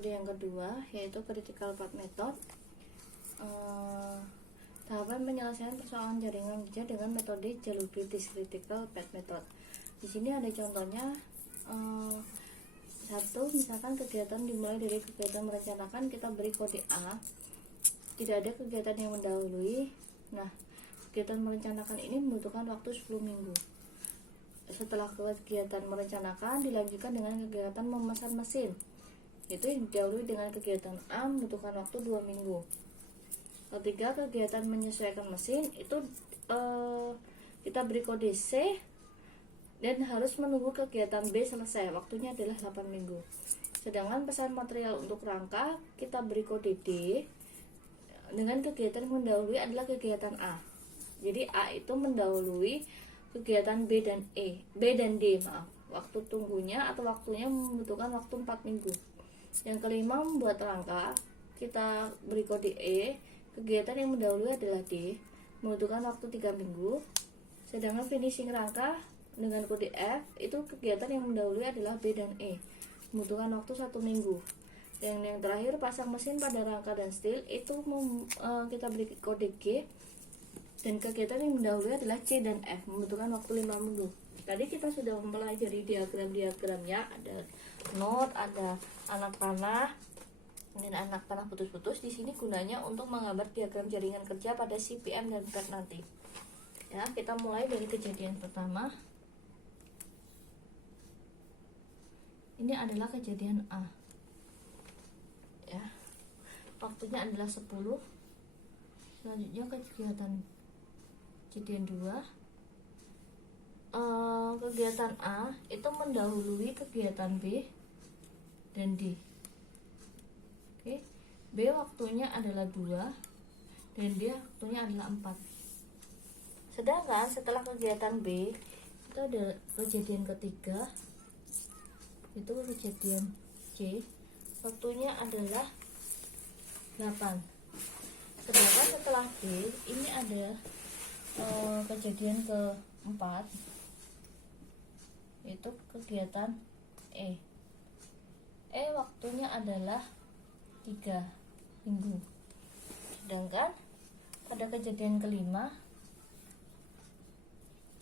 Yang kedua yaitu critical path method, tahapan penyelesaian persoalan jaringan kerja dengan metode jalur kritis critical path method. Di sini ada contohnya. Satu, misalkan kegiatan dimulai dari kegiatan merencanakan, kita beri kode A, tidak ada kegiatan yang mendahului. Nah, kegiatan merencanakan ini membutuhkan waktu 10 minggu. Setelah kegiatan merencanakan dilanjutkan dengan kegiatan memesan mesin, itu yang didahului dengan kegiatan A membutuhkan waktu 2 minggu. Ketiga, kegiatan menyesuaikan mesin itu kita beri kode C dan harus menunggu kegiatan B selesai, waktunya adalah 8 minggu. Sedangkan pesan material untuk rangka kita beri kode D dengan kegiatan yang mendahului adalah kegiatan A. Jadi A itu mendahului kegiatan B dan D, waktu tunggunya atau waktunya membutuhkan waktu 4 minggu. Yang kelima, membuat rangka, kita beri kode E, kegiatan yang mendahului adalah D, membutuhkan waktu 3 minggu. Sedangkan finishing rangka dengan kode F, itu kegiatan yang mendahului adalah B dan E, membutuhkan waktu 1 minggu. Dan yang terakhir, pasang mesin pada rangka dan stil, itu kita beri kode G, dan kegiatan yang mendahului adalah C dan F, membutuhkan waktu 5 minggu. Tadi kita sudah mempelajari diagram-diagramnya, ada note, ada anak panah, dan anak panah putus-putus. Di sini gunanya untuk menggambar diagram jaringan kerja pada CPM dan PET nanti. Ya, kita mulai dari kejadian pertama. Ini adalah kejadian A. Ya. Waktunya adalah 10. Selanjutnya kejadian 2. Kegiatan A itu mendahului kegiatan B dan D. Oke. B waktunya adalah 2 dan D waktunya adalah 4. Sedangkan setelah kegiatan B itu ada kejadian ketiga, itu kejadian C, waktunya adalah 8. Sedangkan setelah D ini ada kejadian keempat, itu kegiatan E waktunya adalah 3 minggu. Sedangkan pada kejadian kelima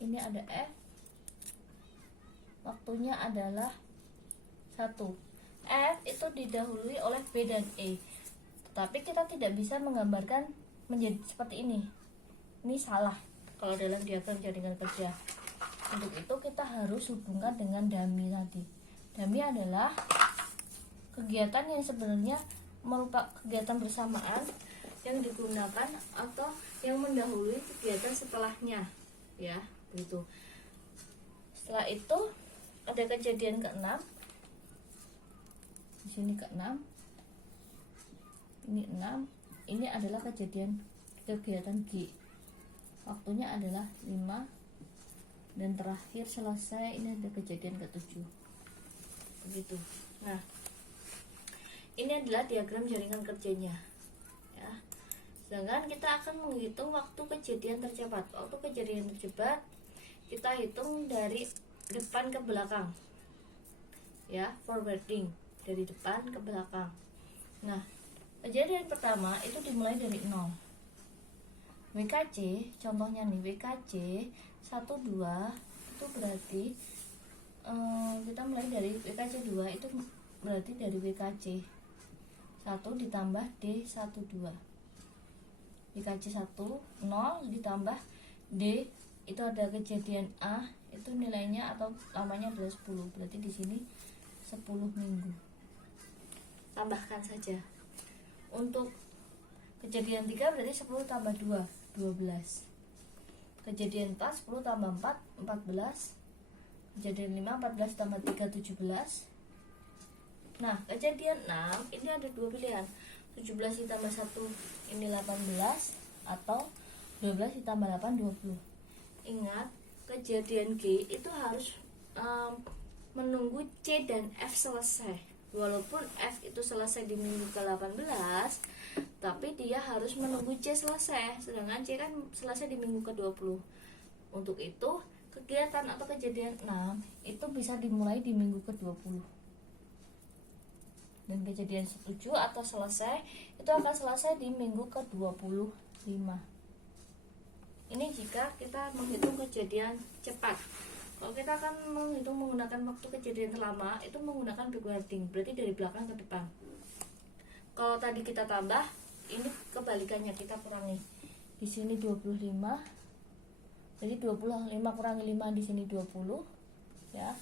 ini ada F, waktunya adalah 1. F itu didahului oleh B dan E, tetapi kita tidak bisa menggambarkan menjadi seperti ini. Ini salah kalau dalam diagram jaringan kerja. Untuk itu kita harus hubungkan dengan dummy tadi. Dummy adalah kegiatan yang sebenarnya merupakan kegiatan bersamaan yang digunakan atau yang mendahului kegiatan setelahnya, ya, begitu. Setelah itu ada kejadian ke-6. Di sini ke-6. Ini 6. Ini adalah kegiatan G. Waktunya adalah 5 dan terakhir selesai ini ada kejadian ke-7. Begitu. Nah, ini adalah diagram jaringan kerjanya. Ya. Sedangkan kita akan menghitung waktu kejadian tercepat. Waktu kejadian tercepat kita hitung dari depan ke belakang. Ya, forwarding dari depan ke belakang. Nah, kejadian pertama itu dimulai dari 0. WKC, contohnya nih, WKC 12 itu berarti kita mulai dari WKC 2 itu berarti dari WKC 1 ditambah D12. WKC 1 0 ditambah D, itu ada kejadian A, itu nilainya atau lamanya adalah 10. Berarti di sini 10 minggu. Tambahkan saja. Untuk kejadian 3 berarti 10 tambah 2, 12. Kejadian 4, 10 tambah 4, 14. Kejadian 5, 14 tambah 3, 17. Nah, kejadian 6 ini ada 2 pilihan. 17 ditambah 1 ini 18, atau 12 ditambah 8, 20. Ingat, kejadian G itu harus menunggu C dan F selesai. Walaupun F itu selesai di minggu ke-18, tapi dia harus menunggu C selesai, sedangkan C kan selesai di minggu ke-20. Untuk itu, kegiatan atau kejadian 6 itu bisa dimulai di minggu ke-20. Dan kejadian setuju atau selesai itu akan selesai di minggu ke-25. Ini jika kita menghitung kejadian cepat. Kalau kita akan menghitung menggunakan waktu kejadian terlama, itu menggunakan backwarding, berarti dari belakang ke depan. Kalau tadi kita tambah, ini kebalikannya, kita kurangi. Di sini 25. Jadi 25 kurangi 5 di sini 20, ya.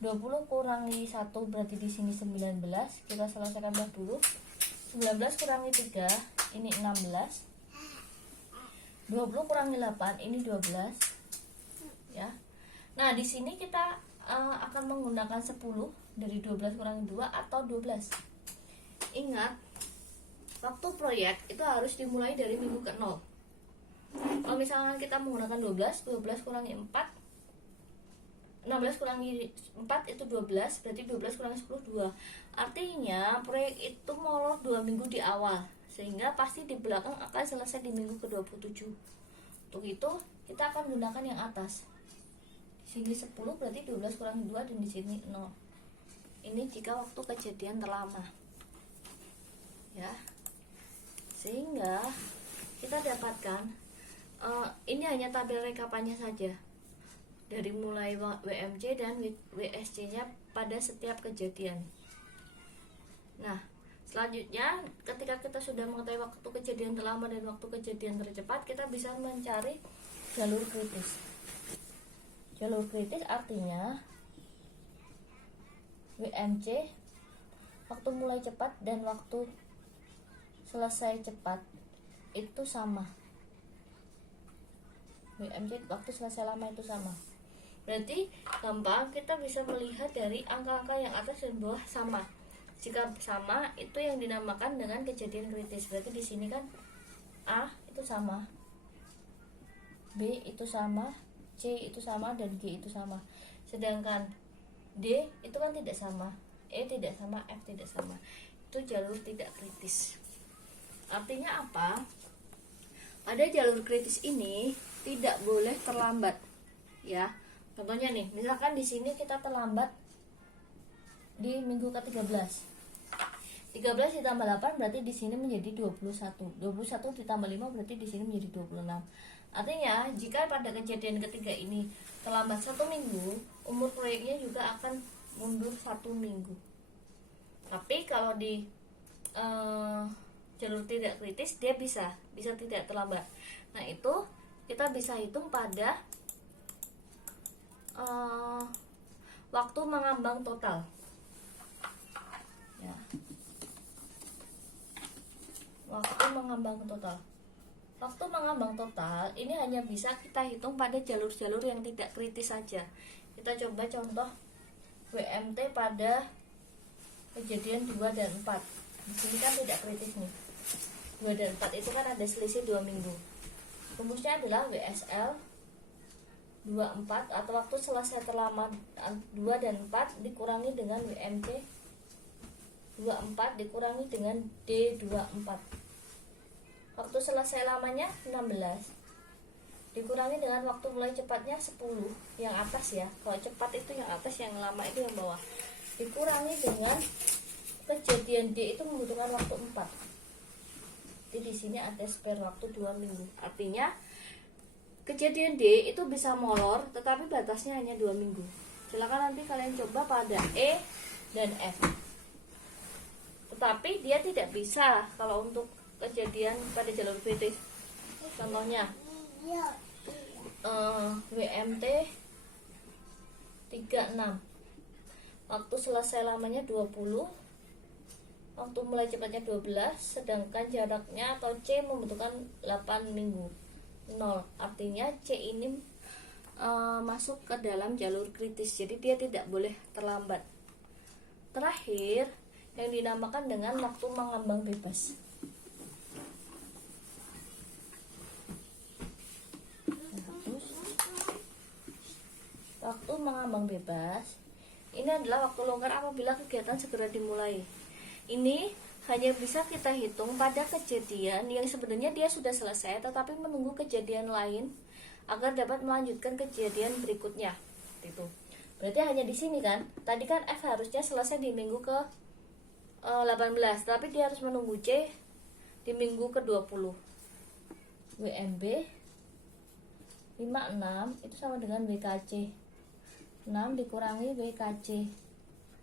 20 kurangi 1 berarti di sini 19. Kita selesaikan dulu. 19 kurangi 3 ini 16. 20 kurangi 8 ini 12. Ya. Nah, di sini kita akan menggunakan 10 dari 12 kurangi 2 atau 12. Ingat, waktu proyek itu harus dimulai dari minggu ke-0. Kalau misalkan kita menggunakan 12 kurangi 4, 16 kurangi 4 itu 12, berarti 12 kurangi 10 2. Artinya proyek itu molor 2 minggu di awal, sehingga pasti di belakang akan selesai di minggu ke-27. Untuk itu kita akan gunakan yang atas. Di sini 10 berarti 12 kurangi 2 dan di sini 0. Ini jika waktu kejadian terlama. Ya. Sehingga kita dapatkan ini hanya tabel rekapannya saja. Dari mulai WMC dan WSC-nya pada setiap kejadian. Nah, selanjutnya ketika kita sudah mengetahui waktu kejadian terlama dan waktu kejadian tercepat, kita bisa mencari jalur kritis. Jalur kritis artinya WMC waktu mulai cepat dan waktu selesai cepat itu sama. WMC waktu selesai lama itu sama. Berarti gampang kita bisa melihat dari angka-angka yang atas dan bawah sama. Jika sama, itu yang dinamakan dengan kejadian kritis. Berarti di sini kan A itu sama, B itu sama, C itu sama, dan G itu sama. Sedangkan D itu kan tidak sama, E tidak sama, F tidak sama. Itu jalur tidak kritis. Artinya apa? Pada jalur kritis ini tidak boleh terlambat, ya. Contohnya nih, misalkan di sini kita terlambat di minggu ke-13. 13 ditambah 8 berarti di sini menjadi 21. 21 ditambah 5 berarti di sini menjadi 26. Artinya, jika pada kejadian ketiga ini terlambat 1 minggu, umur proyeknya juga akan mundur 1 minggu. Tapi kalau di jalur tidak kritis, dia bisa tidak terlambat. Nah, itu kita bisa hitung pada waktu mengambang total, ya. Waktu mengambang total ini hanya bisa kita hitung pada jalur-jalur yang tidak kritis saja. Kita coba contoh WMT pada kejadian 2 dan 4. Di sini kan tidak kritis nih. 2 dan 4 itu kan ada selisih 2 minggu. Rumusnya adalah WSL 24 atau waktu selesai terlama 2 dan 4 dikurangi dengan WMC 24 dikurangi dengan D24. Waktu selesai lamanya 16 dikurangi dengan waktu mulai cepatnya 10, yang atas ya. Kalau cepat itu yang atas, yang lama itu yang bawah. Dikurangi dengan kejadian D itu membutuhkan waktu 4. Jadi di sini ada spare waktu 2 minggu. Artinya kejadian D itu bisa molor, tetapi batasnya hanya 2 minggu. Silakan nanti kalian coba pada E dan F. Tetapi dia tidak bisa kalau untuk kejadian pada jalur kritis. Contohnya WMT 36. Waktu selesai lamanya 20. Waktu mulai cepatnya 12, sedangkan jaraknya atau C membutuhkan 8 minggu. 0. Artinya C ini masuk ke dalam jalur kritis, jadi dia tidak boleh terlambat. Terakhir, yang dinamakan dengan waktu mengambang bebas. Waktu mengambang bebas ini adalah waktu longgar apabila kegiatan segera dimulai. Ini hanya bisa kita hitung pada kejadian yang sebenarnya dia sudah selesai, tetapi menunggu kejadian lain agar dapat melanjutkan kejadian berikutnya. Itu berarti hanya di sini kan. Tadi kan F harusnya selesai di minggu ke 18, tapi dia harus menunggu C di minggu ke-20. WMB 56 itu sama dengan WKC 6 dikurangi WKC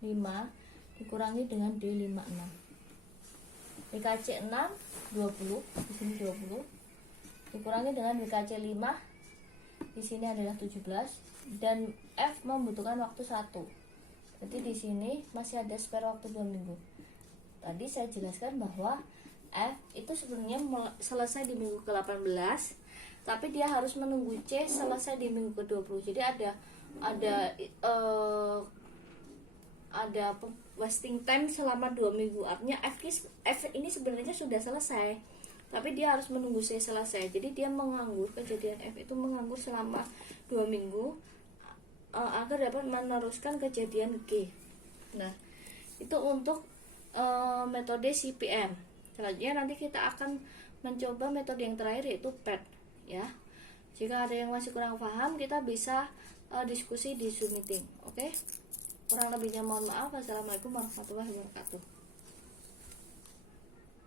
5 dikurangi dengan D56. WKC 6 20, di sini 20 dikurangi dengan WKC 5, di sini adalah 17, dan F membutuhkan waktu 1. Jadi di sini masih ada spare waktu 2 minggu. Tadi saya jelaskan bahwa F itu sebenarnya selesai di minggu ke-18, tapi dia harus menunggu C selesai di minggu ke-20. Jadi ada wasting time selama 2 minggu. Artinya F ini sebenarnya sudah selesai, tapi dia harus menunggu C selesai. Jadi dia menganggur, kejadian F itu menganggur selama 2 minggu agar dapat meneruskan kejadian G. Nah, itu untuk metode CPM. Selanjutnya nanti kita akan mencoba metode yang terakhir, yaitu PET ya. Jika ada yang masih kurang paham, kita bisa diskusi di Zoom meeting. Oke? Kurang lebihnya mohon maaf. Wassalamualaikum warahmatullahi wabarakatuh.